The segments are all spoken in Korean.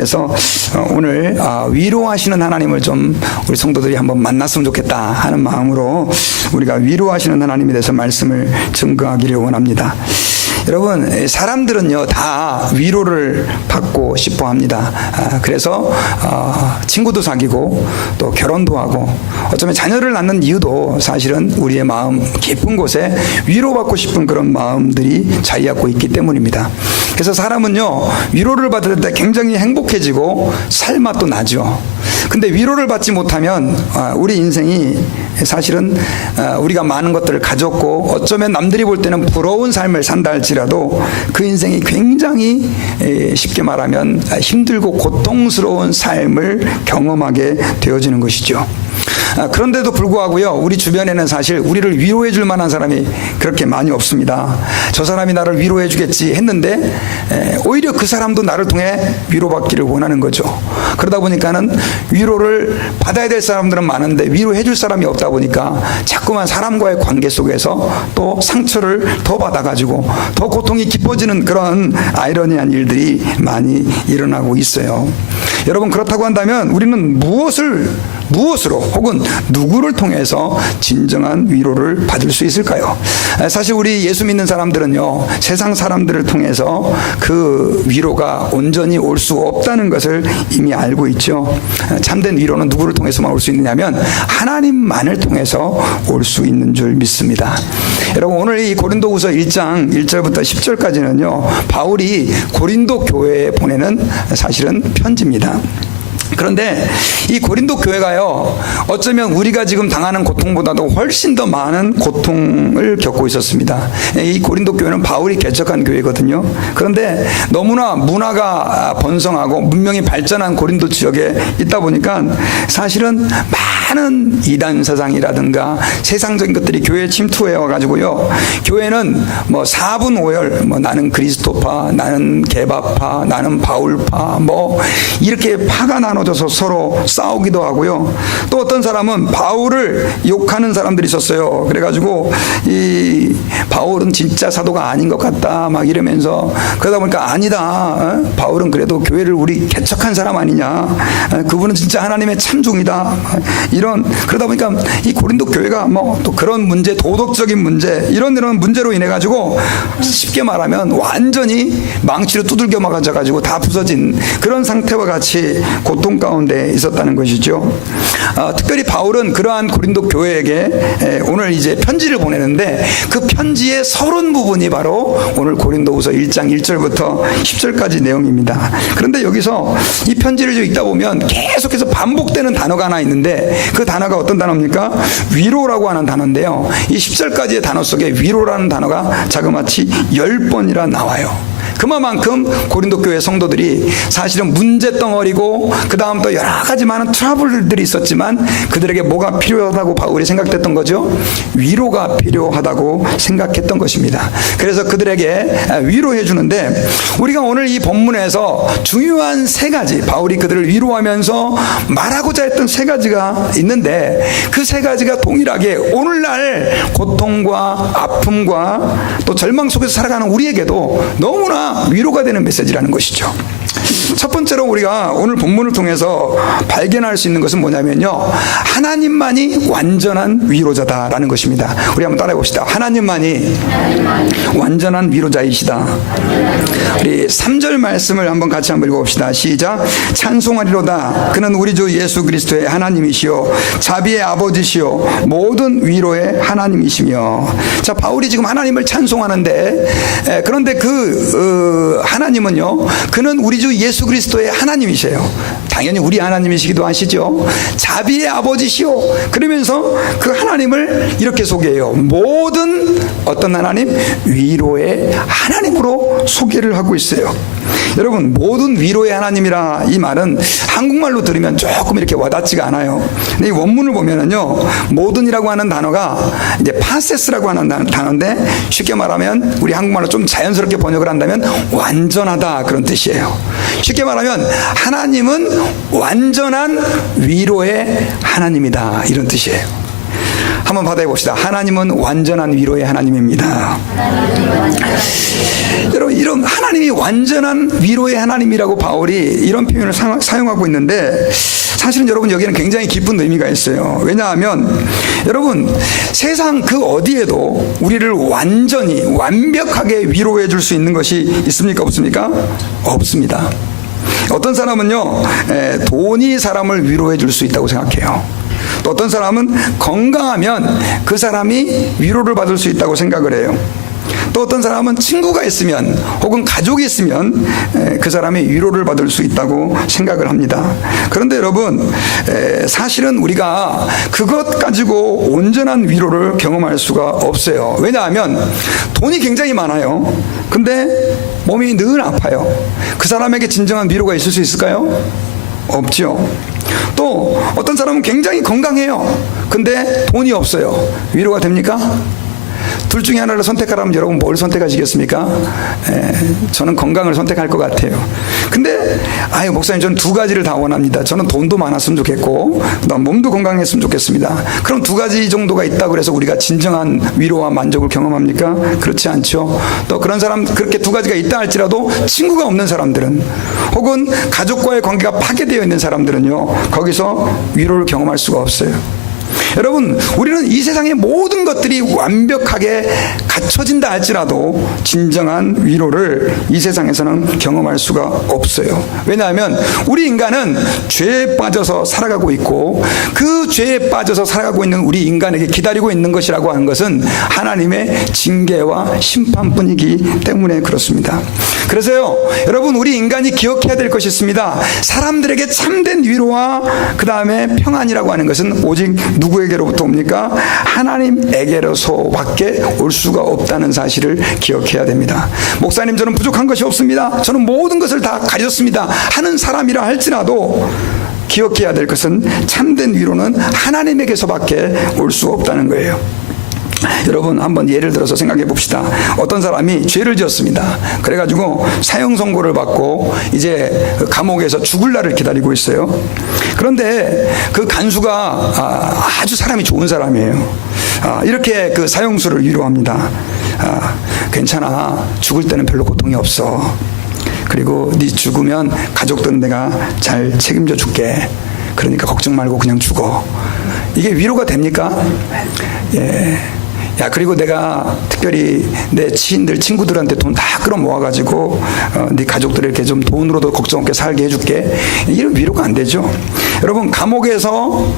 그래서 오늘 위로하시는 하나님을 좀 우리 성도들이 한번 만났으면 좋겠다 하는 마음으로 우리가 위로하시는 하나님에 대해서 말씀을 증거하기를 원합니다. 여러분, 사람들은요 다 위로를 받고 싶어 합니다. 그래서 친구도 사귀고 또 결혼도 하고 어쩌면 자녀를 낳는 이유도 사실은 우리의 마음 깊은 곳에 위로받고 싶은 그런 마음들이 자리 잡고 있기 때문입니다. 그래서 사람은요 위로를 받을 때 굉장히 행복해지고 살맛도 나죠. 근데 위로를 받지 못하면 우리 인생이 사실은 우리가 많은 것들을 가졌고 어쩌면 남들이 볼 때는 부러운 삶을 산다 할지라도 그 인생이 굉장히 쉽게 말하면 힘들고 고통스러운 삶을 경험하게 되어지는 것이죠. 그런데도 불구하고요 우리 주변에는 사실 우리를 위로해 줄 만한 사람이 그렇게 많이 없습니다. 저 사람이 나를 위로해 주겠지 했는데 오히려 그 사람도 나를 통해 위로받기를 원하는 거죠. 그러다 보니까는 위로를 받아야 될 사람들은 많은데 위로해 줄 사람이 없다 보니까 자꾸만 사람과의 관계 속에서 또 상처를 더 받아가지고 더 고통이 깊어지는 그런 아이러니한 일들이 많이 일어나고 있어요. 여러분, 그렇다고 한다면 우리는 무엇으로 혹은 누구를 통해서 진정한 위로를 받을 수 있을까요? 사실 우리 예수 믿는 사람들은요 세상 사람들을 통해서 그 위로가 온전히 올 수 없다는 것을 이미 알고 있죠. 참된 위로는 누구를 통해서만 올 수 있느냐면 하나님만을 통해서 올 수 있는 줄 믿습니다. 여러분, 오늘 이 고린도후서 1장 1절부터 10절까지는요 바울이 고린도 교회에 보내는 사실은 편지입니다. 그런데 이 고린도 교회가요 어쩌면 우리가 지금 당하는 고통보다도 훨씬 더 많은 고통을 겪고 있었습니다. 이 고린도 교회는 바울이 개척한 교회거든요. 그런데 너무나 문화가 번성하고 문명이 발전한 고린도 지역에 있다 보니까 사실은 많은 이단 사상이라든가 세상적인 것들이 교회에 침투해 와가지고요 교회는 뭐 4분 5열 뭐 나는 그리스도파, 나는 게바파, 나는 바울파 뭐 이렇게 파가 나눠져서 서로 싸우기도 하고요. 또 어떤 사람은 바울을 욕하는 사람들이 있었어요. 그래가지고 이 바울은 진짜 사도가 아닌 것 같다 막 이러면서 그러다 보니까 아니다. 바울은 그래도 교회를 우리 개척한 사람 아니냐. 그분은 진짜 하나님의 참종이다. 그러다 보니까 이 고린도 교회가 뭐 또 그런 문제, 도덕적인 문제 이런 문제로 인해 가지고 쉽게 말하면 완전히 망치로 두들겨 맞아 가지고 다 부서진 그런 상태와 같이 고통 가운데 있었다는 것이죠. 특별히 바울은 그러한 고린도 교회에게 오늘 이제 편지를 보내는데 그 편지의 서론 부분이 바로 오늘 고린도후서 1장 1절부터 10절까지 내용입니다. 그런데 여기서 이 편지를 읽다 보면 계속해서 반복되는 단어가 하나 있는데 그 단어가 어떤 단어입니까? 위로라고 하는 단어인데요. 이 10절까지의 단어 속에 위로라는 단어가 자그마치 10번이나 나와요. 그만큼 고린도 교회 성도들이 사실은 문제덩어리고 그 다음 또 여러 가지 많은 트러블들이 있었지만 그들에게 뭐가 필요하다고 바울이 생각했던 거죠? 위로가 필요하다고 생각했던 것입니다. 그래서 그들에게 위로해 주는데 우리가 오늘 이 본문에서 중요한 세 가지 바울이 그들을 위로하면서 말하고자 했던 세 가지가 있는데 그 세 가지가 동일하게 오늘날 고통과 아픔과 또 절망 속에서 살아가는 우리에게도 너무나 위로가 되는 메시지라는 것이죠. 첫 번째로 우리가 오늘 본문을 통해서 발견할 수 있는 것은 뭐냐면요 하나님만이 완전한 위로자다라는 것입니다. 우리 한번 따라해 봅시다. 하나님만이 완전한 위로자이시다. 우리 3절 말씀을 한번 같이 한번 읽어봅시다. 시작. 찬송하리로다. 그는 우리 주 예수 그리스도의 하나님이시요 자비의 아버지시요 모든 위로의 하나님이시며. 자, 바울이 지금 하나님을 찬송하는데 그런데 그 하나님은요 그는 우리 주 예수 그리스도의 하나님이세요. 당연히 우리 하나님이시기도 하시죠. 자비의 아버지시오. 그러면서 그 하나님을 이렇게 소개해요. 모든 어떤 하나님? 위로의 하나님으로 소개를 하고 있어요. 여러분, 모든 위로의 하나님이라 이 말은 한국말로 들으면 조금 이렇게 와닿지가 않아요. 근데 이 원문을 보면은요, 모든이라고 하는 단어가 이제 파세스라고 하는 단어인데 쉽게 말하면 우리 한국말로 좀 자연스럽게 번역을 한다면 완전하다 그런 뜻이에요. 쉽게 말하면 하나님은 완전한 위로의 하나님이다 이런 뜻이에요. 한번 받아해 봅시다. 하나님은 완전한 위로의 하나님입니다. 여러분, 이런 하나님이 완전한 위로의 하나님이라고 바울이 이런 표현을 사용하고 있는데, 사실은 여러분 여기는 굉장히 깊은 의미가 있어요. 왜냐하면 여러분, 세상 그 어디에도 우리를 완전히 완벽하게 위로해 줄 수 있는 것이 있습니까? 없습니까? 없습니다. 어떤 사람은요, 돈이 사람을 위로해 줄 수 있다고 생각해요. 또 어떤 사람은 건강하면 그 사람이 위로를 받을 수 있다고 생각을 해요. 또 어떤 사람은 친구가 있으면 혹은 가족이 있으면 그 사람이 위로를 받을 수 있다고 생각을 합니다. 그런데 여러분, 사실은 우리가 그것 가지고 온전한 위로를 경험할 수가 없어요. 왜냐하면 돈이 굉장히 많아요. 근데 몸이 늘 아파요. 그 사람에게 진정한 위로가 있을 수 있을까요? 없죠. 또 어떤 사람은 굉장히 건강해요. 근데 돈이 없어요. 위로가 됩니까? 둘 중에 하나를 선택하라면 여러분 뭘 선택하시겠습니까? 저는 건강을 선택할 것 같아요. 근데 목사님, 저는 두 가지를 다 원합니다. 저는 돈도 많았으면 좋겠고 그다음 몸도 건강했으면 좋겠습니다. 그럼 두 가지 정도가 있다고 해서 우리가 진정한 위로와 만족을 경험합니까? 그렇지 않죠. 또 그런 사람, 그렇게 두 가지가 있다 할지라도 친구가 없는 사람들은, 혹은 가족과의 관계가 파괴되어 있는 사람들은요, 거기서 위로를 경험할 수가 없어요. 여러분, 우리는 이 세상의 모든 것들이 완벽하게 갖춰진다 할지라도 진정한 위로를 이 세상에서는 경험할 수가 없어요. 왜냐하면 우리 인간은 죄에 빠져서 살아가고 있고, 그 죄에 빠져서 살아가고 있는 우리 인간에게 기다리고 있는 것이라고 하는 것은 하나님의 징계와 심판뿐이기 때문에 그렇습니다. 그래서요, 여러분, 우리 인간이 기억해야 될 것이 있습니다. 사람들에게 참된 위로와 그 다음에 평안이라고 하는 것은 오직 누구에게로부터 옵니까? 하나님에게로서밖에 올 수가 없다는 사실을 기억해야 됩니다. 목사님, 저는 부족한 것이 없습니다. 저는 모든 것을 다 가졌습니다 하는 사람이라 할지라도 기억해야 될 것은 참된 위로는 하나님에게서밖에 올 수 없다는 거예요. 여러분, 한번 예를 들어서 생각해 봅시다. 어떤 사람이 죄를 지었습니다. 그래가지고 사형 선고를 받고 이제 감옥에서 죽을 날을 기다리고 있어요. 그런데 그 간수가 아주 사람이 좋은 사람이에요. 이렇게 그 사형수를 위로합니다. 괜찮아, 죽을 때는 별로 고통이 없어. 그리고 네 죽으면 가족들은 내가 잘 책임져 줄게. 그러니까 걱정 말고 그냥 죽어. 이게 위로가 됩니까? 예. 야, 그리고 내가 특별히 내 지인들, 친구들한테 돈 다 끌어모아가지고 네 가족들 이렇게 좀 돈으로도 걱정 없게 살게 해줄게. 이런 위로가 안 되죠. 여러분, 감옥에서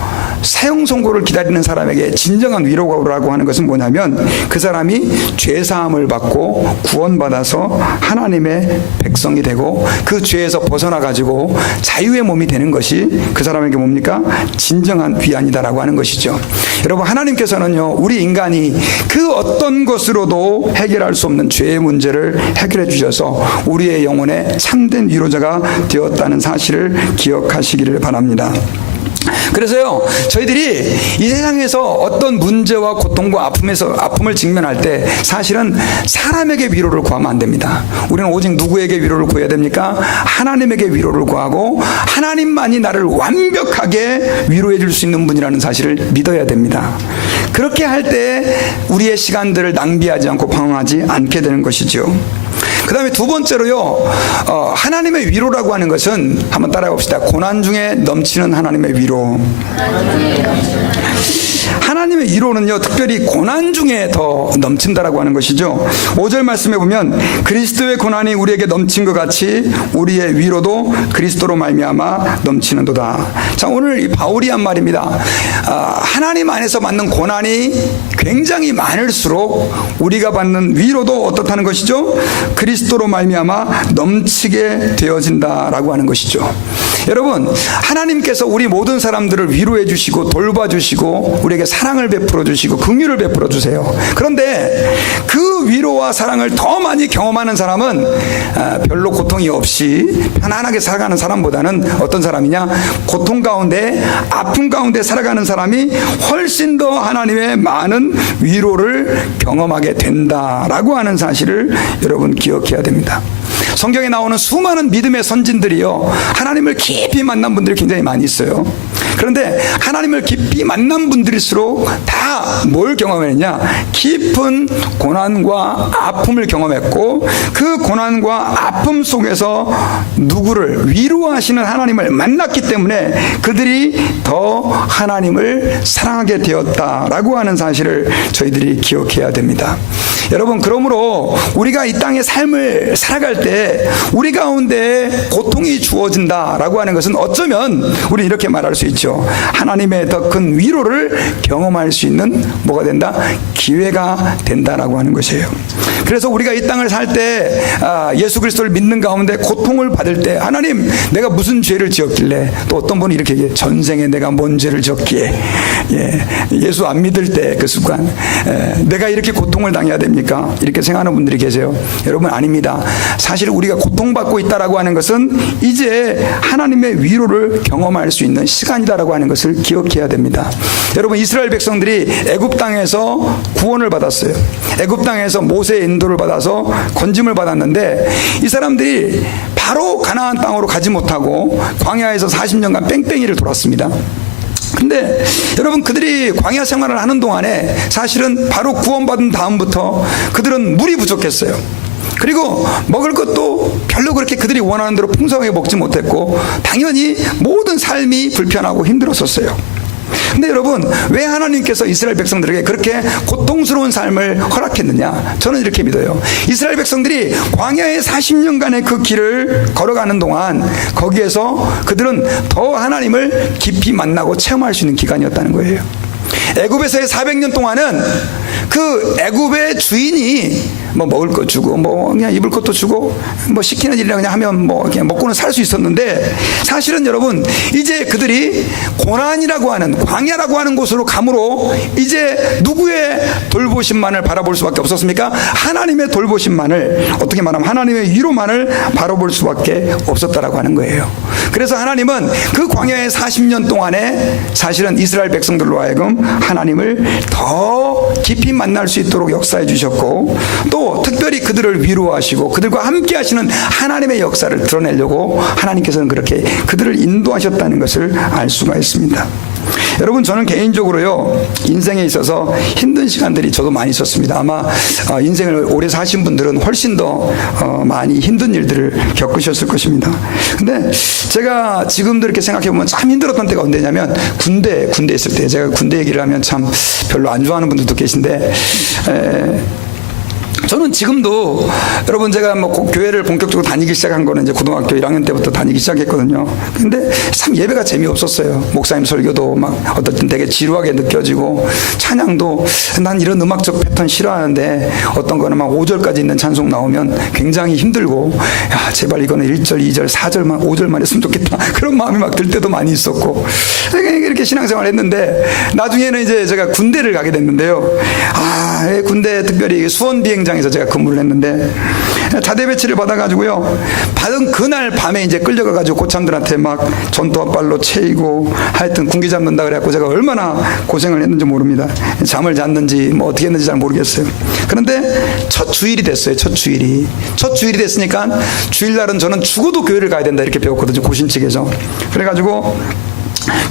사형 선고를 기다리는 사람에게 진정한 위로라고 하는 것은 뭐냐면, 그 사람이 죄사함을 받고 구원받아서 하나님의 백성이 되고 그 죄에서 벗어나가지고 자유의 몸이 되는 것이 그 사람에게 뭡니까? 진정한 위안이다라고 하는 것이죠. 여러분, 하나님께서는요, 우리 인간이 그 어떤 것으로도 해결할 수 없는 죄의 문제를 해결해 주셔서 우리의 영혼의 참된 위로자가 되었다는 사실을 기억하시기를 바랍니다. 그래서요, 저희들이 이 세상에서 어떤 문제와 고통과 아픔을 직면할 때 사실은 사람에게 위로를 구하면 안 됩니다. 우리는 오직 누구에게 위로를 구해야 됩니까? 하나님에게 위로를 구하고, 하나님만이 나를 완벽하게 위로해 줄 수 있는 분이라는 사실을 믿어야 됩니다. 그렇게 할 때 우리의 시간들을 낭비하지 않고 방황하지 않게 되는 것이죠. 그 다음에 두 번째로요, 하나님의 위로라고 하는 것은 한번 따라해 봅시다. 고난 중에 넘치는 하나님의 위로. 하나님의 위로는요, 특별히 고난 중에 더 넘친다라고 하는 것이죠. 5절 말씀에 보면 그리스도의 고난이 우리에게 넘친 것 같이 우리의 위로도 그리스도로 말미암아 넘치는도다. 자, 오늘 이 바울이 한 말입니다. 하나님 안에서 받는 고난이 굉장히 많을수록 우리가 받는 위로도 어떻다는 것이죠? 그리스도로 말미암아 넘치게 되어진다라고 하는 것이죠. 여러분, 하나님께서 우리 모든 사람들을 위로해 주시고 돌봐주시고 우리에게 사랑을 베풀어 주시고 긍휼을 베풀어 주세요. 그런데 그 위로와 사랑을 더 많이 경험하는 사람은 별로 고통이 없이 편안하게 살아가는 사람보다는 어떤 사람이냐? 고통 가운데, 아픔 가운데 살아가는 사람이 훨씬 더 하나님의 많은 위로를 경험하게 된다라고 하는 사실을 여러분 기억해야 됩니다. 성경에 나오는 수많은 믿음의 선진들이요, 하나님을 깊이 만난 분들이 굉장히 많이 있어요. 그런데 하나님을 깊이 만난 분들일수록 다 뭘 경험했냐? 깊은 고난과 아픔을 경험했고 그 고난과 아픔 속에서 누구를 위로하시는 하나님을 만났기 때문에 그들이 더 하나님을 사랑하게 되었다라고 하는 사실을 저희들이 기억해야 됩니다. 여러분, 그러므로 우리가 이 땅의 삶을 살아갈 때 우리 가운데 고통이 주어진다라고 하는 것은 어쩌면 우리는 이렇게 말할 수 있죠. 하나님의 더 큰 위로를 경험할 수 있는 뭐가 된다? 기회가 된다라고 하는 것이에요. 그래서 우리가 이 땅을 살 때 예수 그리스도를 믿는 가운데 고통을 받을 때 하나님, 내가 무슨 죄를 지었길래, 또 어떤 분이 이렇게 얘기해, 전생에 내가 뭔 죄를 지었기에, 예수 안 믿을 때 그 습관, 내가 이렇게 고통을 당해야 됩니까? 이렇게 생각하는 분들이 계세요. 여러분, 아닙니다. 사실 우리가 고통받고 있다라고 하는 것은 이제 하나님의 위로를 경험할 수 있는 시간이다라고 하는 것을 기억해야 됩니다. 여러분, 이스라엘 백성들이 애굽 땅에서 구원을 받았어요. 애굽 땅에서 모세의 인도를 받아서 건짐을 받았는데 이 사람들이 바로 가나안 땅으로 가지 못하고 광야에서 40년간 뺑뺑이를 돌았습니다. 근데 여러분, 그들이 광야 생활을 하는 동안에 사실은 바로 구원받은 다음부터 그들은 물이 부족했어요. 그리고 먹을 것도 별로 그렇게 그들이 원하는 대로 풍성하게 먹지 못했고 당연히 모든 삶이 불편하고 힘들었었어요. 근데 여러분, 왜 하나님께서 이스라엘 백성들에게 그렇게 고통스러운 삶을 허락했느냐? 저는 이렇게 믿어요. 이스라엘 백성들이 광야의 40년간의 그 길을 걸어가는 동안 거기에서 그들은 더 하나님을 깊이 만나고 체험할 수 있는 기간이었다는 거예요. 애굽에서의 400년 동안은 그 애굽의 주인이 뭐 먹을 것 주고 뭐 그냥 입을 것도 주고 뭐 시키는 일이라 그냥 하면 뭐 그냥 먹고는 살 수 있었는데, 사실은 여러분, 이제 그들이 고난이라고 하는, 광야라고 하는 곳으로 감으로 이제 누구의 돌보심만을 바라볼 수밖에 없었습니까? 하나님의 돌보심만을, 어떻게 말하면 하나님의 위로만을 바라볼 수밖에 없었다라고 하는 거예요. 그래서 하나님은 그 광야의 40년 동안에 사실은 이스라엘 백성들로 하여금 하나님을 더 깊이 만날 수 있도록 역사해 주셨고, 또 특별히 그들을 위로하시고 그들과 함께 하시는 하나님의 역사를 드러내려고 하나님께서는 그렇게 그들을 인도하셨다는 것을 알 수가 있습니다. 여러분, 저는 개인적으로요, 인생에 있어서 힘든 시간들이 저도 많이 있었습니다. 아마 인생을 오래 사신 분들은 훨씬 더 많이 힘든 일들을 겪으셨을 것입니다. 근데 제가 지금도 이렇게 생각해보면 참 힘들었던 때가 언제냐면 군대 있을 때, 제가 군대 얘기를 하면 참 별로 안 좋아하는 분들도 계신데, 저는 지금도, 여러분, 제가 뭐 교회를 본격적으로 다니기 시작한 거는 이제 고등학교 1학년 때부터 다니기 시작했거든요. 근데 참 예배가 재미없었어요. 목사님 설교도 막 어떨 땐 되게 지루하게 느껴지고, 찬양도 난 이런 음악적 패턴 싫어하는데 어떤 거는 막 5절까지 있는 찬송 나오면 굉장히 힘들고, 야, 제발 이거는 1절, 2절, 4절만, 5절만 했으면 좋겠다. 그런 마음이 막 들 때도 많이 있었고, 이렇게 신앙생활 했는데 나중에는 이제 제가 군대를 가게 됐는데요. 군대 특별히 수원 비행장에서 제가 근무를 했는데 자대 배치를 받아가지고요, 받은 그날 밤에 이제 끌려가가지고 고참들한테 막 전투화발로 채이고 하여튼 군기 잡는다 그래갖고 제가 얼마나 고생을 했는지 모릅니다. 잠을 잤는지 뭐 어떻게 했는지 잘 모르겠어요. 그런데 첫 주일이 됐어요. 첫 주일이 됐으니까 주일날은 저는 죽어도 교회를 가야 된다 이렇게 배웠거든요, 고신 측에서. 그래가지고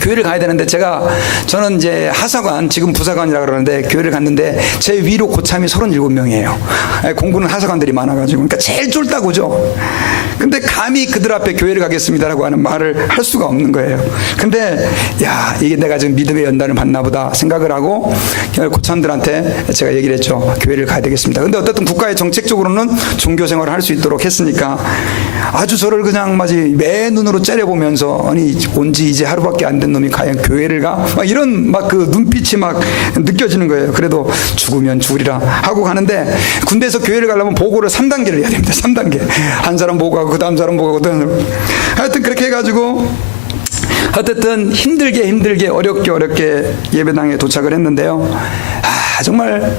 교회를 가야 되는데 저는 이제 하사관, 지금 부사관이라고 그러는데 교회를 갔는데 제 위로 고참이 37명이에요. 공부는 하사관들이 많아가지고. 그러니까 제일 쫄다고죠. 근데 감히 그들 앞에 교회를 가겠습니다라고 하는 말을 할 수가 없는 거예요. 근데 야, 이게 내가 지금 믿음의 연단을 받나 보다 생각을 하고 고참들한테 제가 얘기를 했죠. 교회를 가야 되겠습니다. 근데 어쨌든 국가의 정책적으로는 종교 생활을 할 수 있도록 했으니까 아주 저를 그냥 마치 매 눈으로 째려보면서, 아니 온지 이제 하루밖에 안 된 놈이 과연 교회를 가? 막 이런 막 그 눈빛이 막 느껴지는 거예요. 그래도 죽으면 죽으리라 하고 가는데, 군대에서 교회를 가려면 보고를 3단계를 해야 됩니다. 3단계. 한 사람 보고하고 그 다음 사람 보고하고 하여튼 그렇게 해가지고 어쨌든 힘들게 어렵게 예배당에 도착을 했는데요. 정말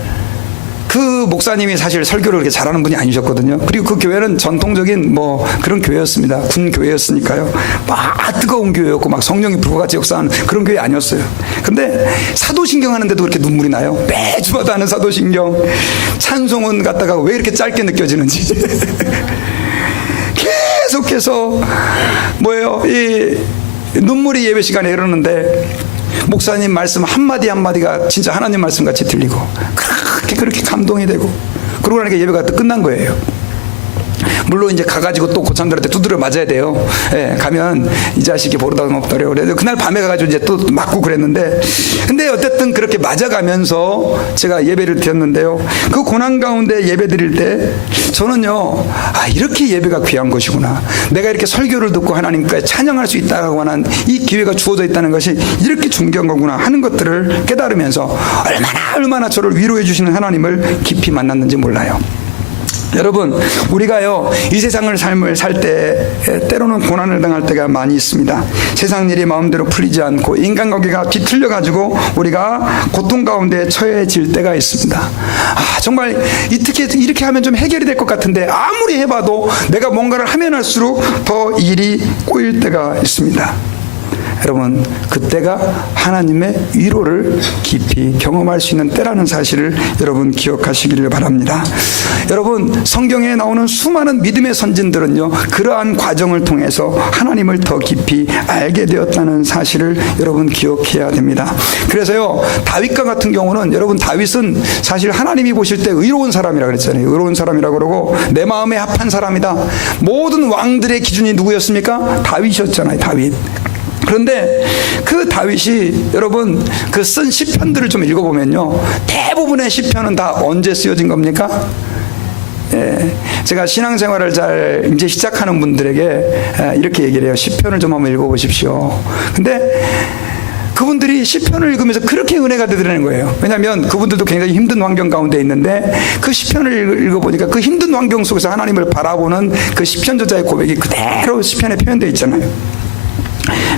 그 목사님이 사실 설교를 그렇게 잘하는 분이 아니셨거든요. 그리고 그 교회는 전통적인 뭐 그런 교회였습니다. 군 교회였으니까요. 막 뜨거운 교회였고 막 성령이 불같이 역사하는 그런 교회 아니었어요. 근데 사도신경 하는데도 그렇게 눈물이 나요. 매주마다 하는 사도신경. 찬송은 갖다가 왜 이렇게 짧게 느껴지는지. 계속해서 뭐예요? 눈물이 예배 시간에 흐르는데 목사님 말씀 한마디 한마디가 진짜 하나님 말씀 같이 들리고 그렇게 감동이 되고 그러고 나니까 예배가 또 끝난 거예요. 물론 이제 가가지고 또 고참들한테 두드려 맞아야 돼요. 예, 가면 이 자식이 보르다 없더래요. 그래서 그날 밤에 가가지고 이제 또 맞고 그랬는데, 근데 어쨌든 그렇게 맞아가면서 제가 예배를 드렸는데요. 그 고난 가운데 예배 드릴 때 저는요, 이렇게 예배가 귀한 것이구나. 내가 이렇게 설교를 듣고 하나님께 찬양할 수 있다고 하는 이 기회가 주어져 있다는 것이 이렇게 중요한 거구나 하는 것들을 깨달으면서 얼마나 저를 위로해 주시는 하나님을 깊이 만났는지 몰라요. 여러분, 우리가요, 이 세상을 삶을 살 때 때로는 고난을 당할 때가 많이 있습니다. 세상 일이 마음대로 풀리지 않고 인간관계가 뒤틀려 가지고 우리가 고통 가운데 처해질 때가 있습니다. 정말 이렇게 하면 좀 해결이 될 것 같은데 아무리 해봐도 내가 뭔가를 하면 할수록 더 일이 꼬일 때가 있습니다. 여러분, 그때가 하나님의 위로를 깊이 경험할 수 있는 때라는 사실을 여러분 기억하시기를 바랍니다. 여러분, 성경에 나오는 수많은 믿음의 선진들은요, 그러한 과정을 통해서 하나님을 더 깊이 알게 되었다는 사실을 여러분 기억해야 됩니다. 그래서요, 다윗과 같은 경우는, 여러분, 다윗은 사실 하나님이 보실 때 의로운 사람이라고 그랬잖아요. 의로운 사람이라고 그러고 내 마음에 합한 사람이다. 모든 왕들의 기준이 누구였습니까? 다윗이었잖아요. 다윗. 그런데 그 다윗이 여러분 그 쓴 시편들을 좀 읽어보면요, 대부분의 시편은 다 언제 쓰여진 겁니까? 제가 신앙생활을 잘 이제 시작하는 분들에게 이렇게 얘기를 해요. 시편을 좀 한번 읽어보십시오. 근데 그분들이 시편을 읽으면서 그렇게 은혜가 되더라는 거예요. 왜냐하면 그분들도 굉장히 힘든 환경 가운데 있는데 그 시편을 읽어보니까 그 힘든 환경 속에서 하나님을 바라보는 그 시편 저자의 고백이 그대로 시편에 표현되어 있잖아요.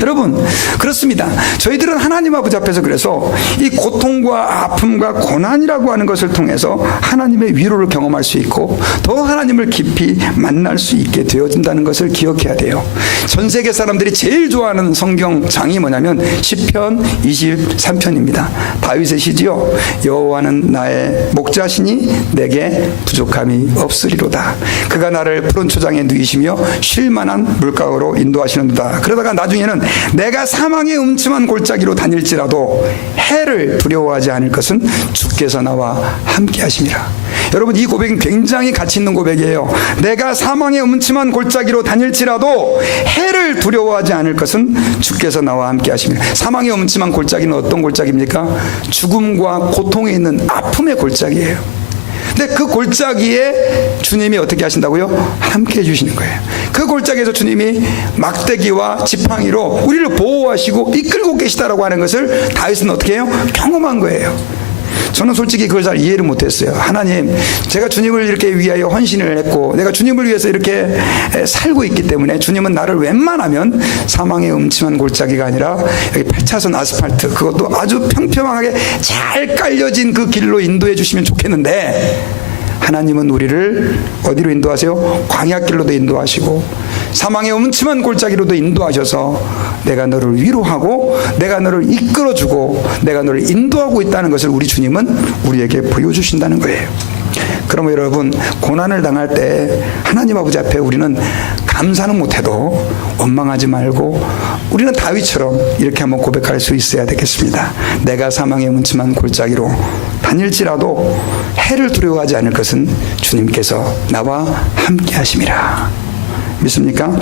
여러분, 그렇습니다. 저희들은 하나님 아버지 앞에서 그래서 이 고통과 아픔과 고난이라고 하는 것을 통해서 하나님의 위로를 경험할 수 있고 더 하나님을 깊이 만날 수 있게 되어진다는 것을 기억해야 돼요. 전 세계 사람들이 제일 좋아하는 성경장이 뭐냐면 시편 23편입니다. 다윗의 시지요. 여호와는 나의 목자시니 내게 부족함이 없으리로다. 그가 나를 푸른 초장에 누이시며 쉴만한 물가로 인도하시는도다. 그러다가 나중에는 내가 사망의 음침한 골짜기로 다닐지라도 해를 두려워하지 않을 것은 주께서 나와 함께 하심이라. 여러분, 이 고백은 굉장히 가치 있는 고백이에요. 내가 사망의 음침한 골짜기로 다닐지라도 해를 두려워하지 않을 것은 주께서 나와 함께 하심이라. 사망의 음침한 골짜기는 어떤 골짜기입니까? 죽음과 고통에 있는 아픔의 골짜기예요. 근데 그 골짜기에 주님이 어떻게 하신다고요? 함께 해주시는 거예요. 그 골짜기에서 주님이 막대기와 지팡이로 우리를 보호하시고 이끌고 계시다라고 하는 것을 다윗은 어떻게 해요? 경험한 거예요. 저는 솔직히 그걸 잘 이해를 못했어요. 하나님, 제가 주님을 이렇게 위하여 헌신을 했고 내가 주님을 위해서 이렇게 살고 있기 때문에 주님은 나를 웬만하면 사망의 음침한 골짜기가 아니라 여기 8차선 아스팔트, 그것도 아주 평평하게 잘 깔려진 그 길로 인도해 주시면 좋겠는데 하나님은 우리를 어디로 인도하세요? 광야길로도 인도하시고 사망의 음침한 골짜기로도 인도하셔서 내가 너를 위로하고 내가 너를 이끌어주고 내가 너를 인도하고 있다는 것을 우리 주님은 우리에게 보여주신다는 거예요. 그러면 여러분, 고난을 당할 때 하나님 아버지 앞에 우리는 감사는 못해도 원망하지 말고 우리는 다윗처럼 이렇게 한번 고백할 수 있어야 되겠습니다. 내가 사망의 음침한 골짜기로 다닐지라도 해를 두려워하지 않을 것은 주님께서 나와 함께 하심이라. 믿습니까?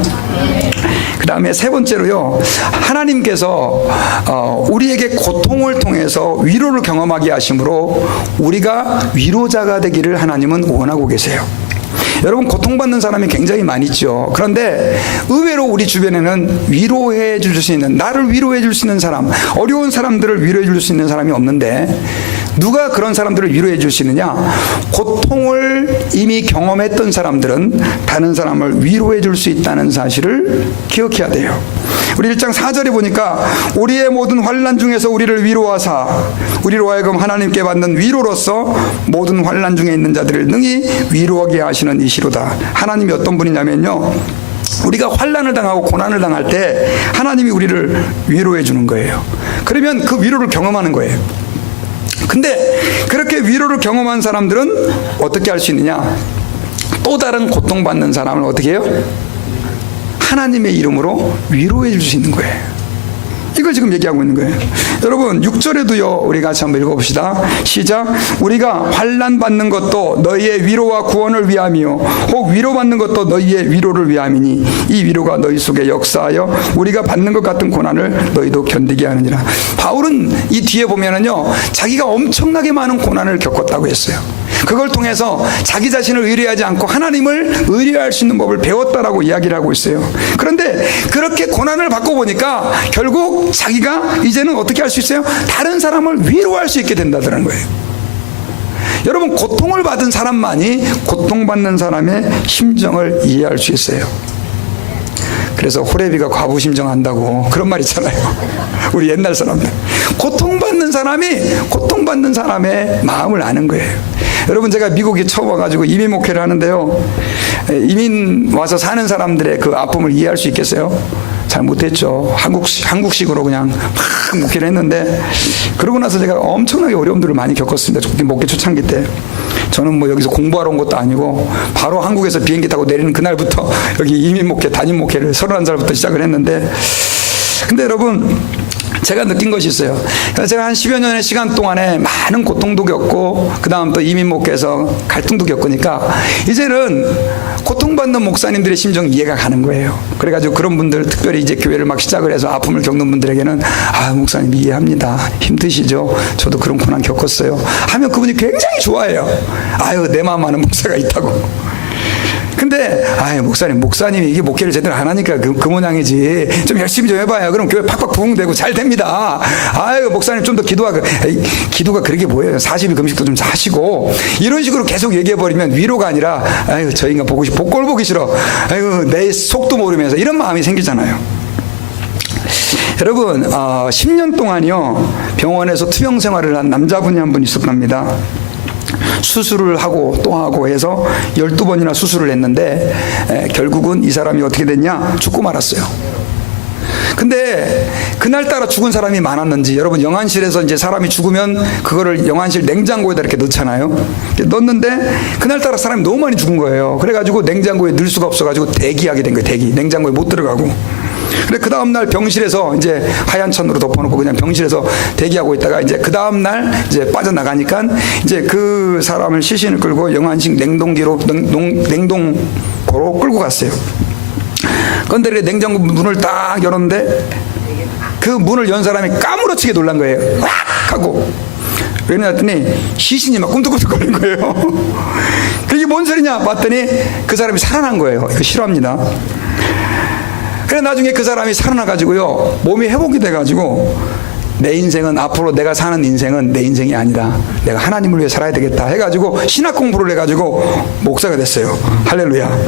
그 다음에 세 번째로요, 하나님께서 우리에게 고통을 통해서 위로를 경험하게 하심으로 우리가 위로자가 되기를 하나님은 원하고 계세요. 여러분, 고통받는 사람이 굉장히 많이 있죠. 그런데 의외로 우리 주변에는 위로해 줄 수 있는, 나를 위로해 줄 수 있는 사람, 어려운 사람들을 위로해 줄 수 있는 사람이 없는데 누가 그런 사람들을 위로해 줄 수 있느냐? 고통을 이미 경험했던 사람들은 다른 사람을 위로해 줄 수 있다는 사실을 기억해야 돼요. 우리 1장 4절에 보니까 우리의 모든 환난 중에서 우리를 위로하사 우리로 하여금 하나님께 받는 위로로서 모든 환난 중에 있는 자들을 능히 위로하게 하시는 이시로다. 하나님이 어떤 분이냐면요, 우리가 환난을 당하고 고난을 당할 때 하나님이 우리를 위로해 주는 거예요. 그러면 그 위로를 경험하는 거예요. 근데 그렇게 위로를 경험한 사람들은 어떻게 할 수 있느냐? 또 다른 고통받는 사람을 어떻게 해요? 하나님의 이름으로 위로해 줄 수 있는 거예요. 이걸 지금 얘기하고 있는 거예요. 여러분 6절에도요 우리 같이 한번 읽어봅시다. 시작. 우리가 환난 받는 것도 너희의 위로와 구원을 위함이요 혹 위로받는 것도 너희의 위로를 위함이니 이 위로가 너희 속에 역사하여 우리가 받는 것 같은 고난을 너희도 견디게 하느니라. 바울은 이 뒤에 보면은요 자기가 엄청나게 많은 고난을 겪었다고 했어요. 그걸 통해서 자기 자신을 의뢰하지 않고 하나님을 의뢰할 수 있는 법을 배웠다라고 이야기를 하고 있어요. 그런데 그렇게 고난을 받고 보니까 결국 자기가 이제는 어떻게 할 수 있어요? 다른 사람을 위로할 수 있게 된다는 거예요. 여러분 고통을 받은 사람만이 고통받는 사람의 심정을 이해할 수 있어요. 그래서 호레비가 과부심정한다고 그런 말 있잖아요. 우리 옛날 사람들. 고통받는 사람이 고통받는 사람의 마음을 아는 거예요. 여러분 제가 미국에 처음 와가지고 이민 목회를 하는데요. 이민 와서 사는 사람들의 그 아픔을 이해할 수 있겠어요? 잘 못했죠. 한국식으로 그냥 막 목회를 했는데 그러고 나서 제가 엄청나게 어려움들을 많이 겪었습니다. 목회 초창기 때. 저는 뭐 여기서 공부하러 온 것도 아니고 바로 한국에서 비행기 타고 내리는 그날부터 여기 이민 목회, 담임 목회를 31살부터 시작을 했는데 근데 여러분 제가 느낀 것이 있어요. 제가 한 10여 년의 시간 동안에 많은 고통도 겪고 그 다음 또 이민 목회에서 갈등도 겪으니까 이제는 고통받는 목사님들의 심정 이해가 가는 거예요. 그래가지고 그런 분들 특별히 이제 교회를 막 시작을 해서 아픔을 겪는 분들에게는 아 목사님 이해합니다. 힘드시죠? 저도 그런 고난 겪었어요. 하면 그분이 굉장히 좋아해요. 아유 내 마음 아는 목사가 있다고. 근데 아유 목사님이 이게 목회를 제대로 안 하니까 그 모양이지 좀 열심히 좀 해봐요. 그럼 교회 팍팍 부흥되고 잘 됩니다. 아유 목사님 좀 더 기도가 그러게 뭐예요. 40일 금식도 좀 하시고 이런 식으로 계속 얘기해버리면 위로가 아니라 아유 저 인간 보고 싶어 꼴 보기 싫어 아유 내 속도 모르면서 이런 마음이 생기잖아요. 여러분 10년 동안요 병원에서 투병 생활을 한 남자분이 한 분 있었답니다. 수술을 하고 또 하고 해서 12번이나 수술을 했는데 결국은 이 사람이 어떻게 됐냐? 죽고 말았어요. 근데 그날따라 죽은 사람이 많았는지 여러분 영안실에서 이제 사람이 죽으면 그거를 영안실 냉장고에다 이렇게 넣잖아요. 넣었는데 그날따라 사람이 너무 많이 죽은 거예요. 그래가지고 냉장고에 넣을 수가 없어가지고 대기하게 된 거예요. 대기. 냉장고에 못 들어가고. 그래 그 다음날 병실에서 이제 하얀 천으로 덮어놓고 그냥 병실에서 대기하고 있다가 이제 그 다음날 이제 빠져나가니까 이제 그 사람을 시신을 끌고 영안실 냉동고로 끌고 갔어요. 그런데 냉장고 문을 딱 열었는데 그 문을 연 사람이 까무러치게 놀란 거예요. 왁 하고. 그랬더니 시신이 막 꿈틀꿈틀거리는 거예요. 그게 뭔 소리냐 봤더니 그 사람이 살아난 거예요. 이거 싫어합니다. 그래 나중에 그 사람이 살아나가지고요 몸이 회복이 돼가지고 내 인생은 앞으로 내가 사는 인생은 내 인생이 아니다. 내가 하나님을 위해 살아야 되겠다 해가지고 신학 공부를 해가지고 목사가 됐어요. 할렐루야.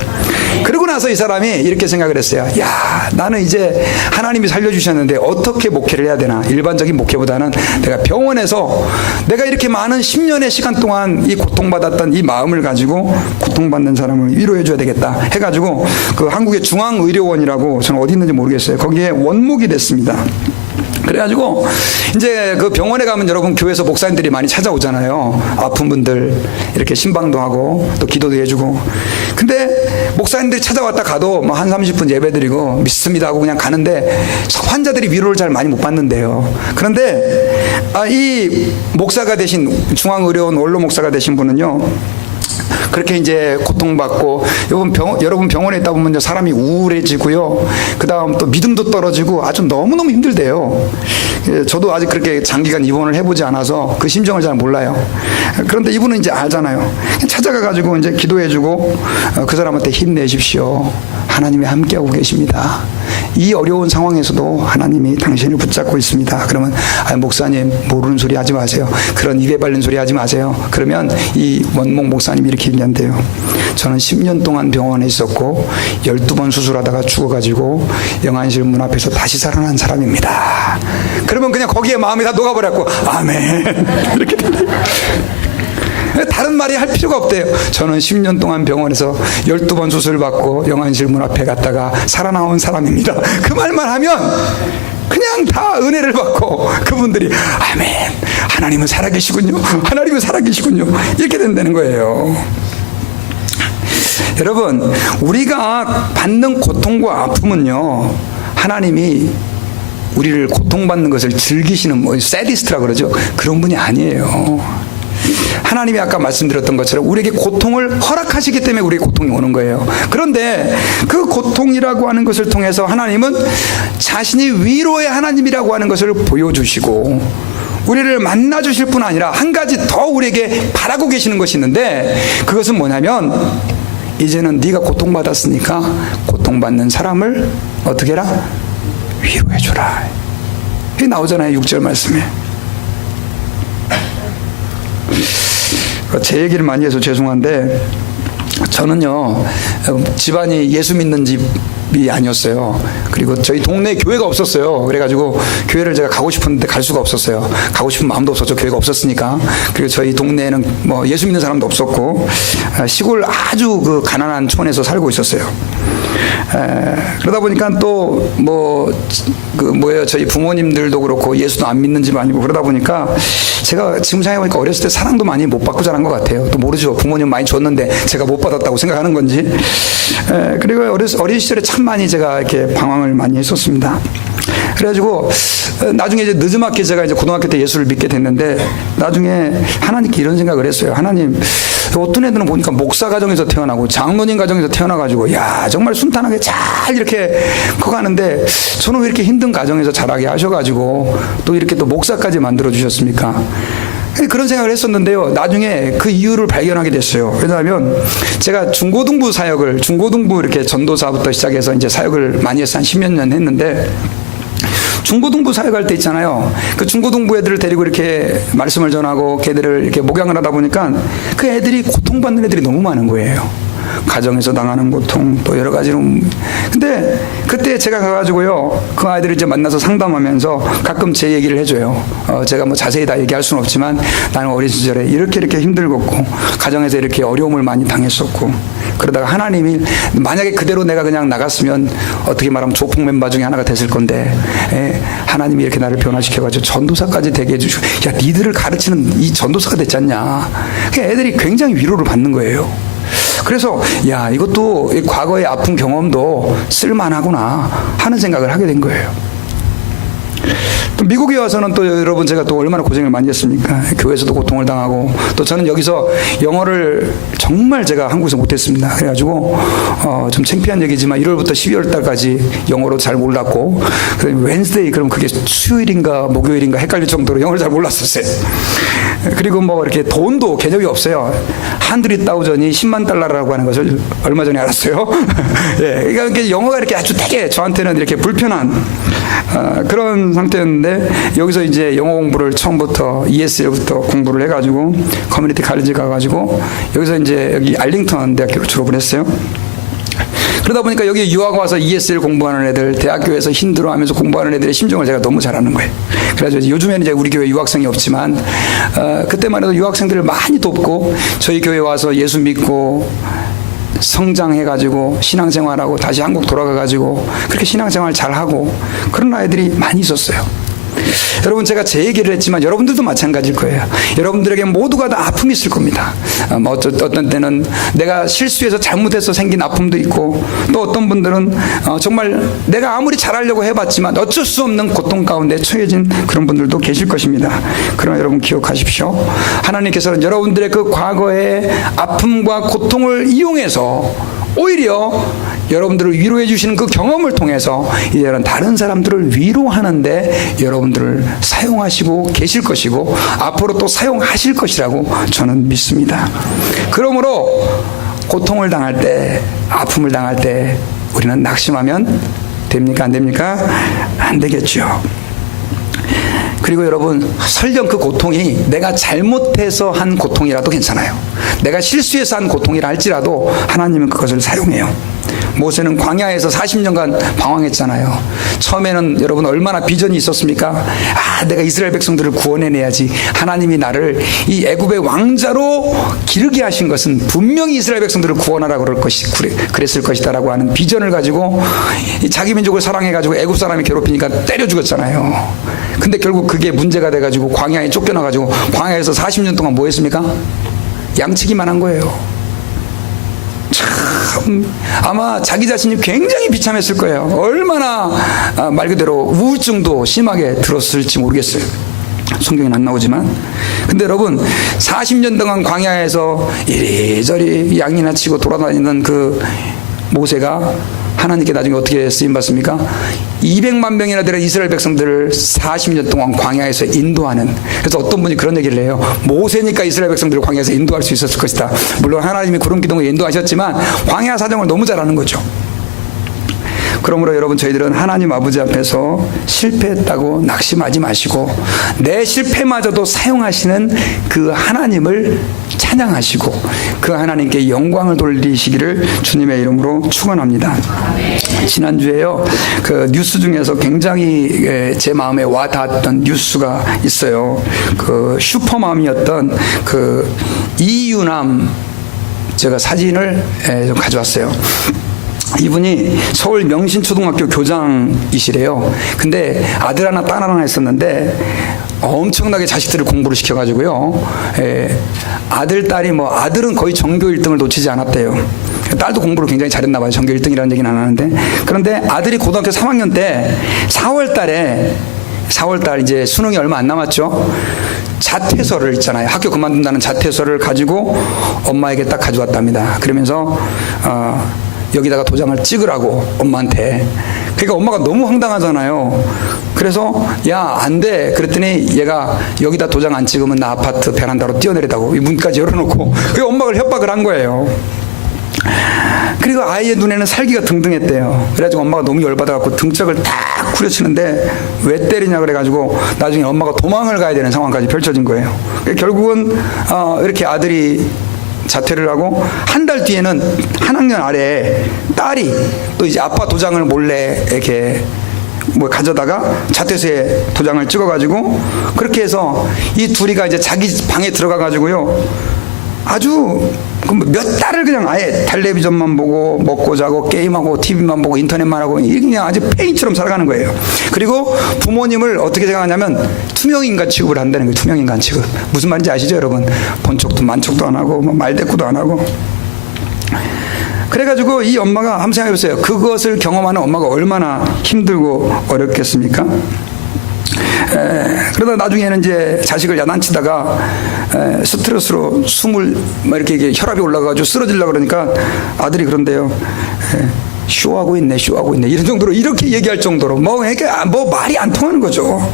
그러고 나서 이 사람이 이렇게 생각을 했어요. 야 나는 이제 하나님이 살려주셨는데 어떻게 목회를 해야 되나. 일반적인 목회보다는 내가 병원에서 내가 이렇게 많은 10년의 시간 동안 이 고통받았던 이 마음을 가지고 고통받는 사람을 위로해 줘야 되겠다 해가지고 그 한국의 중앙의료원이라고 저는 어디 있는지 모르겠어요. 거기에 원목이 됐습니다. 그래가지고 이제 그 병원에 가면 여러분 교회에서 목사님들이 많이 찾아오잖아요. 아픈 분들 이렇게 신방도 하고 또 기도도 해주고. 근데 목사님들이 찾아왔다 가도 뭐 한 30분 예배드리고 믿습니다 하고 그냥 가는데 환자들이 위로를 잘 많이 못 받는데요. 그런데 이 목사가 되신 중앙의료원 원로 목사가 되신 분은요. 그렇게 이제 고통받고 여러분 병원에 있다 보면 사람이 우울해지고요. 그 다음 또 믿음도 떨어지고 아주 너무너무 힘들대요. 저도 아직 그렇게 장기간 입원을 해보지 않아서 그 심정을 잘 몰라요. 그런데 이분은 이제 알잖아요. 찾아가가지고 이제 기도해주고 그 사람한테 힘내십시오. 하나님이 함께하고 계십니다. 이 어려운 상황에서도 하나님이 당신을 붙잡고 있습니다. 그러면 목사님 모르는 소리 하지 마세요. 그런 입에 바른 소리 하지 마세요. 그러면 이 원목 목사님이 이렇게 얘기한대요. 저는 10년 동안 병원에 있었고 12번 수술하다가 죽어가지고 영안실 문 앞에서 다시 살아난 사람입니다. 그러면 그냥 거기에 마음이 다 녹아버렸고 아멘 이렇게 된대요. 다른 말이 할 필요가 없대요. 저는 10년 동안 병원에서 12번 수술받고 영안실 문 앞에 갔다가 살아나온 사람입니다. 그 말만 하면 그냥 다 은혜를 받고 그분들이 아멘 하나님은 살아계시군요. 하나님은 살아계시군요. 이렇게 된다는 거예요. 여러분 우리가 받는 고통과 아픔은요 하나님이 우리를 고통받는 것을 즐기시는 뭐 새디스트라 그러죠. 그런 분이 아니에요. 하나님이 아까 말씀드렸던 것처럼 우리에게 고통을 허락하시기 때문에 우리에게 고통이 오는 거예요. 그런데 그 고통이라고 하는 것을 통해서 하나님은 자신이 위로의 하나님이라고 하는 것을 보여주시고 우리를 만나주실 뿐 아니라 한 가지 더 우리에게 바라고 계시는 것이 있는데, 그것은 뭐냐면 이제는 네가 고통받았으니까 고통받는 사람을 어떻게 해라? 위로해주라. 이게 나오잖아요, 6절 말씀에. 제 얘기를 많이 해서 죄송한데, 저는요 집안이 예수 믿는 집이 아니었어요. 그리고 저희 동네에 교회가 없었어요. 그래가지고 교회를 제가 가고 싶었는데 갈 수가 없었어요. 가고 싶은 마음도 없었죠. 교회가 없었으니까. 그리고 저희 동네에는 뭐 예수 믿는 사람도 없었고 시골 아주 그 가난한 촌에서 살고 있었어요. 그러다 보니까 또 저희 부모님들도 그렇고 예수도 안 믿는 집 아니고, 그러다 보니까 제가 지금 생각해보니까 어렸을 때 사랑도 많이 못 받고 자란 것 같아요. 또 모르죠. 부모님 많이 줬는데 제가 못 받았다고 생각하는 건지. 그리고 어린 시절에 참 많이 제가 이렇게 방황을 많이 했었습니다. 그래가지고 나중에 이제 늦지막히 제가 이제 고등학교 때 예수를 믿게 됐는데, 나중에 하나님께 이런 생각을 했어요. 하나님, 어떤 애들은 보니까 목사 가정에서 태어나고 장로님 가정에서 태어나가지고 야 정말 순탄하게 잘 이렇게 커가는데, 저는 왜 이렇게 힘든 가정에서 자라게 하셔가지고 또 이렇게 또 목사까지 만들어 주셨습니까? 그런 생각을 했었는데요. 나중에 그 이유를 발견하게 됐어요. 왜냐하면 제가 중고등부 이렇게 전도사부터 시작해서 이제 사역을 많이 해서 한 10몇 년 했는데, 중고등부 사역할 때 있잖아요. 그 중고등부 애들을 데리고 이렇게 말씀을 전하고 걔들을 이렇게 목양을 하다 보니까 그 애들이 고통받는 애들이 너무 많은 거예요. 가정에서 당하는 고통, 또 여러 가지로. 근데 그때 제가 가가지고요, 그 아이들을 이제 만나서 상담하면서 가끔 제 얘기를 해줘요. 제가 뭐 자세히 다 얘기할 수는 없지만 나는 어린 시절에 이렇게 힘들었고 가정에서 이렇게 어려움을 많이 당했었고, 그러다가 하나님이 만약에 그대로 내가 그냥 나갔으면 어떻게 말하면 조폭 멤버 중에 하나가 됐을 건데, 하나님이 이렇게 나를 변화시켜가지고 전도사까지 되게 해주시고, 야 니들을 가르치는 이 전도사가 됐지 않냐. 애들이 굉장히 위로를 받는 거예요. 그래서 야 이것도 과거의 아픈 경험도 쓸만하구나 하는 생각을 하게 된 거예요. 또 미국에 와서는 또 여러분 제가 또 얼마나 고생을 많이 했습니까? 교회에서도 고통을 당하고, 또 저는 여기서 영어를 정말 제가 한국에서 못했습니다. 그래가지고 좀 창피한 얘기지만 1월부터 12월 달까지 영어로 잘 몰랐고, 웬스데이 그럼 그게 수요일인가 목요일인가 헷갈릴 정도로 영어를 잘 몰랐었어요. 그리고 뭐 이렇게 돈도 개념이 없어요. 100,000이 10만 달러라고 하는 것을 얼마 전에 알았어요. 예, 그러니까 영어가 이렇게 아주 되게 저한테는 이렇게 불편한 그런 상태였는데, 여기서 이제 영어 공부를 처음부터 ESL부터 공부를 해가지고 커뮤니티 칼리지 가가지고 여기서 이제 여기 알링턴 대학교를 졸업을 했어요. 그러다 보니까 여기 유학 와서 ESL 공부하는 애들, 대학교에서 힘들어하면서 공부하는 애들의 심정을 제가 너무 잘 아는 거예요. 그래서 요즘에는 이제 우리 교회 유학생이 없지만 그때만 해도 유학생들을 많이 돕고, 저희 교회 와서 예수 믿고 성장해가지고 신앙생활하고 다시 한국 돌아가가지고 그렇게 신앙생활 잘하고 그런 아이들이 많이 있었어요. 여러분, 제가 제 얘기를 했지만 여러분들도 마찬가지일 거예요. 여러분들에게 모두가 다 아픔이 있을 겁니다. 어떤 때는 내가 실수해서 잘못해서 생긴 아픔도 있고, 또 어떤 분들은 정말 내가 아무리 잘하려고 해봤지만 어쩔 수 없는 고통 가운데 처해진 그런 분들도 계실 것입니다. 그러나 여러분 기억하십시오. 하나님께서는 여러분들의 그 과거의 아픔과 고통을 이용해서 오히려 여러분들을 위로해 주시는 그 경험을 통해서 이제는 다른 사람들을 위로하는데 여러분들을 사용하시고 계실 것이고, 앞으로 또 사용하실 것이라고 저는 믿습니다. 그러므로 고통을 당할 때, 아픔을 당할 때 우리는 낙심하면 됩니까? 안 됩니까? 안 되겠죠. 그리고 여러분, 설령 그 고통이 내가 잘못해서 한 고통이라도 괜찮아요. 내가 실수해서 한 고통이라 할지라도 하나님은 그것을 사용해요. 모세는 광야에서 40년간 방황했잖아요. 처음에는 여러분 얼마나 비전이 있었습니까? 내가 이스라엘 백성들을 구원해내야지. 하나님이 나를 이 애굽의 왕자로 기르게 하신 것은 분명히 이스라엘 백성들을 구원하라고 그랬을 것이다라고 하는 비전을 가지고 자기 민족을 사랑해가지고 애굽 사람이 괴롭히니까 때려 죽였잖아요. 근데 결국 그게 문제가 돼가지고 광야에 쫓겨나가지고 광야에서 40년 동안 뭐 했습니까? 양치기만 한 거예요. 참 아마 자기 자신이 굉장히 비참했을 거예요. 얼마나 말 그대로 우울증도 심하게 들었을지 모르겠어요. 성경에는 안 나오지만. 근데 여러분 40년 동안 광야에서 이리저리 양이나 치고 돌아다니는 그 모세가 하나님께 나중에 어떻게 쓰임받습니까? 200만 명이나 되는 이스라엘 백성들을 40년 동안 광야에서 인도하는. 그래서 어떤 분이 그런 얘기를 해요. 모세니까 이스라엘 백성들을 광야에서 인도할 수 있었을 것이다. 물론 하나님이 구름 기둥을 인도하셨지만 광야 사정을 너무 잘 아는 거죠. 그러므로 여러분, 저희들은 하나님 아버지 앞에서 실패했다고 낙심하지 마시고 내 실패마저도 사용하시는 그 하나님을 찬양하시고 그 하나님께 영광을 돌리시기를 주님의 이름으로 축원합니다. 지난주에요, 그 뉴스 중에서 굉장히 제 마음에 와닿았던 뉴스가 있어요. 그 슈퍼맘이었던 그 이유남, 제가 사진을 좀 가져왔어요. 이분이 서울 명신초등학교 교장이시래요. 근데 아들 하나 딸 하나 있었는데 엄청나게 자식들을 공부를 시켜가지고요, 아들 딸이 뭐 아들은 거의 전교 1등을 놓치지 않았대요. 딸도 공부를 굉장히 잘했나 봐요. 전교 1등이라는 얘기는 안 하는데. 그런데 아들이 고등학교 3학년 때 4월달 이제 수능이 얼마 안 남았죠. 자퇴서를 있잖아요. 학교 그만둔다는 자퇴서를 가지고 엄마에게 딱 가져왔답니다. 그러면서 여기다가 도장을 찍으라고 엄마한테. 그러니까 엄마가 너무 황당하잖아요. 그래서 야, 안 돼. 그랬더니 얘가 여기다 도장 안 찍으면 나 아파트 베란다로 뛰어내리다고 이 문까지 열어놓고 그 엄마를 협박을 한 거예요. 그리고 아이의 눈에는 살기가 등등했대요. 그래가지고 엄마가 너무 열받아갖고 등짝을 딱 후려치는데 왜 때리냐 그래가지고 나중에 엄마가 도망을 가야 되는 상황까지 펼쳐진 거예요. 결국은 이렇게 아들이 자퇴를 하고 한 달 뒤에는 한 학년 아래 딸이 또 이제 아빠 도장을 몰래 이렇게 뭐 가져다가 자퇴서에 도장을 찍어가지고 그렇게 해서 이 둘이가 이제 자기 방에 들어가가지고요, 아주 몇 달을 그냥 아예 텔레비전만 보고 먹고 자고 게임하고 TV만 보고 인터넷만 하고 그냥 아주 폐인처럼 살아가는 거예요. 그리고 부모님을 어떻게 생각하냐면 투명인간 취급을 한다는 거예요. 투명인간 취급. 무슨 말인지 아시죠 여러분? 본 척도 만 척도 안 하고 말대꾸도 안 하고. 그래가지고 이 엄마가 한번 생각해보세요. 그것을 경험하는 엄마가 얼마나 힘들고 어렵겠습니까? 그러다 나중에는 이제 자식을 야단치다가 스트레스로 숨을 막 이렇게 혈압이 올라가가지고 쓰러지려고 그러니까 아들이 그런데요, 쇼하고 있네 이런 정도로 이렇게 얘기할 정도로 뭐 말이 안 통하는 거죠.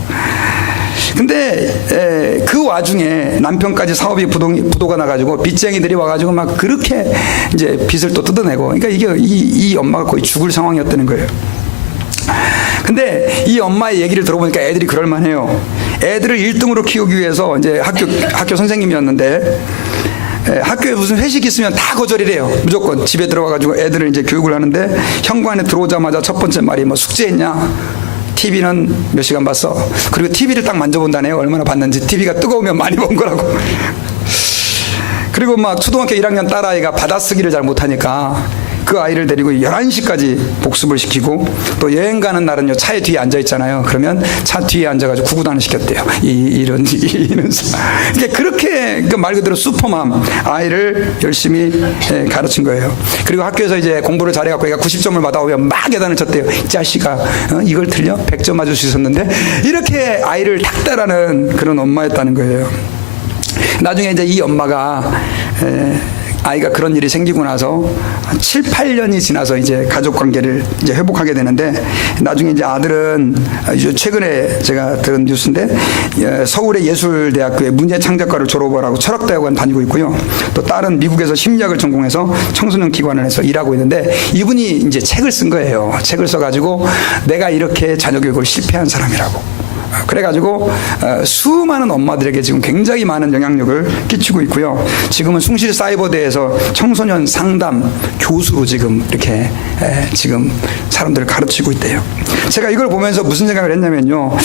근데 그 와중에 남편까지 사업이 부도가 나가지고 빚쟁이들이 와가지고 막 그렇게 이제 빚을 또 뜯어내고, 그러니까 이게 이 엄마가 거의 죽을 상황이었다는 거예요. 근데 이 엄마의 얘기를 들어보니까 애들이 그럴만해요. 애들을 1등으로 키우기 위해서 이제 학교 선생님이었는데, 학교에 무슨 회식 있으면 다 거절이래요. 무조건 집에 들어가가지고 애들을 이제 교육을 하는데 현관에 들어오자마자 첫 번째 말이 뭐 숙제했냐? TV는 몇 시간 봤어? 그리고 TV를 딱 만져본다네요. 얼마나 봤는지. TV가 뜨거우면 많이 본 거라고. 그리고 막 초등학교 1학년 딸아이가 받아쓰기를 잘 못하니까 그 아이를 데리고 11시까지 복습을 시키고, 또 여행 가는 날은요, 차에 뒤에 앉아 있잖아요. 그러면 차 뒤에 앉아가지고 구구단을 시켰대요. 이런. 그러니까 그렇게 말 그대로 슈퍼맘 아이를 열심히 가르친 거예요. 그리고 학교에서 이제 공부를 잘해갖고 얘가 90점을 받아오면 막 야단을 쳤대요. 이 자식아, 이걸 틀려? 100점 맞을 수 있었는데. 이렇게 아이를 닥달하는 그런 엄마였다는 거예요. 나중에 이제 이 엄마가 아이가 그런 일이 생기고 나서 7, 8년이 지나서 이제 가족 관계를 이제 회복하게 되는데, 나중에 이제 아들은 최근에 제가 들은 뉴스인데 서울의 예술대학교의 문예창작과를 졸업을 하고 철학대학원 다니고 있고요. 또 딸은 미국에서 심리학을 전공해서 청소년 기관을 해서 일하고 있는데, 이분이 이제 책을 쓴 거예요. 책을 써가지고 내가 이렇게 자녀 교육을 실패한 사람이라고. 그래가지고 수많은 엄마들에게 지금 굉장히 많은 영향력을 끼치고 있고요. 지금은 숭실사이버대에서 청소년 상담 교수로 지금 이렇게 지금 사람들을 가르치고 있대요. 제가 이걸 보면서 무슨 생각을 했냐면요,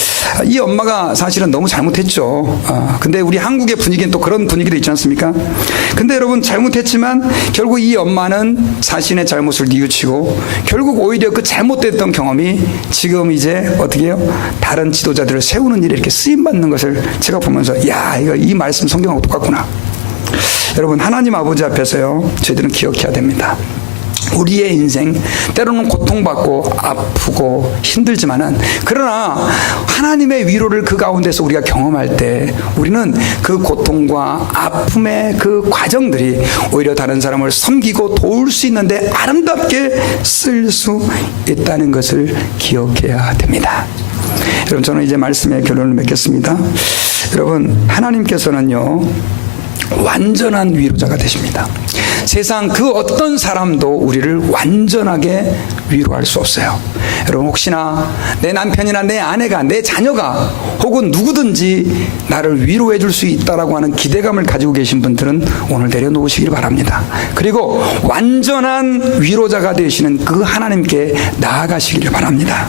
이 엄마가 사실은 너무 잘못했죠. 근데 우리 한국의 분위기는 또 그런 분위기도 있지 않습니까? 근데 여러분, 잘못했지만 결국 이 엄마는 자신의 잘못을 뉘우치고 결국 오히려 그 잘못됐던 경험이 지금 이제 어떻게 해요? 다른 지도자들을 세우는 일에 이렇게 쓰임받는 것을 제가 보면서, 야, 이 말씀 성경하고 똑같구나. 여러분, 하나님 아버지 앞에서요, 저희들은 기억해야 됩니다. 우리의 인생 때로는 고통받고 아프고 힘들지만은, 그러나 하나님의 위로를 그 가운데서 우리가 경험할 때 우리는 그 고통과 아픔의 그 과정들이 오히려 다른 사람을 섬기고 도울 수 있는데 아름답게 쓸 수 있다는 것을 기억해야 됩니다. 여러분, 저는 이제 말씀의 결론을 맺겠습니다. 여러분, 하나님께서는요, 완전한 위로자가 되십니다. 세상 그 어떤 사람도 우리를 완전하게 위로할 수 없어요. 여러분, 혹시나 내 남편이나 내 아내가, 내 자녀가 혹은 누구든지 나를 위로해 줄 수 있다라고 하는 기대감을 가지고 계신 분들은 오늘 내려놓으시길 바랍니다. 그리고 완전한 위로자가 되시는 그 하나님께 나아가시길 바랍니다.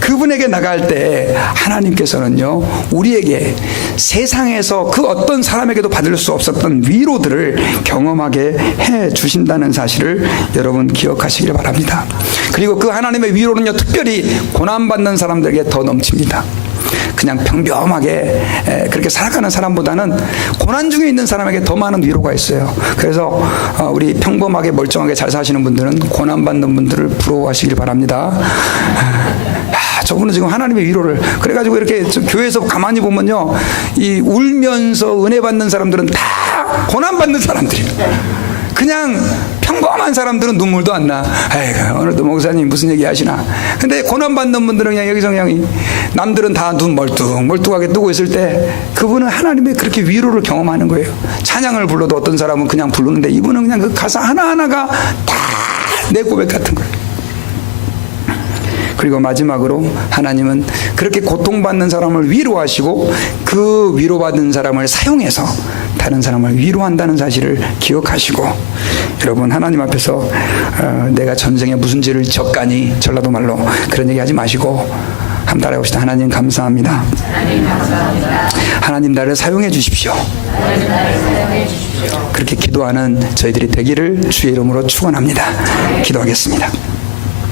그분에게 나갈 때 하나님께서는요, 우리에게 세상에서 그 어떤 사람에게도 받을 수 없었던 위로들을 경험하게 해 주신다는 사실을 여러분 기억하시길 바랍니다. 그리고 그 하나님의 위로는요, 특별히 고난받는 사람들에게 더 넘칩니다. 그냥 평범하게 그렇게 살아가는 사람보다는 고난 중에 있는 사람에게 더 많은 위로가 있어요. 그래서 우리 평범하게 멀쩡하게 잘 사시는 분들은 고난받는 분들을 부러워하시길 바랍니다. 저분은 지금 하나님의 위로를, 그래가지고 이렇게 교회에서 가만히 보면요, 이 울면서 은혜 받는 사람들은 다 고난받는 사람들이에요. 그냥 평범한 사람들은 눈물도 안 나. 에이, 오늘도 목사님 무슨 얘기 하시나. 근데 고난받는 분들은 그냥 여기서 그냥, 남들은 다 눈 멀뚱하게 뜨고 있을 때 그분은 하나님의 그렇게 위로를 경험하는 거예요. 찬양을 불러도 어떤 사람은 그냥 부르는데 이분은 그냥 그 가사 하나하나가 다 내 고백 같은 거예요. 그리고 마지막으로 하나님은 그렇게 고통받는 사람을 위로하시고 그 위로받은 사람을 사용해서 다른 사람을 위로한다는 사실을 기억하시고, 여러분, 하나님 앞에서 내가 전생에 무슨 죄를 졌가니 전라도 말로 그런 얘기 하지 마시고 한번 따라해봅시다. 하나님 감사합니다. 하나님 나를 사용해 주십시오. 그렇게 기도하는 저희들이 되기를 주의 이름으로 축원합니다. 기도하겠습니다.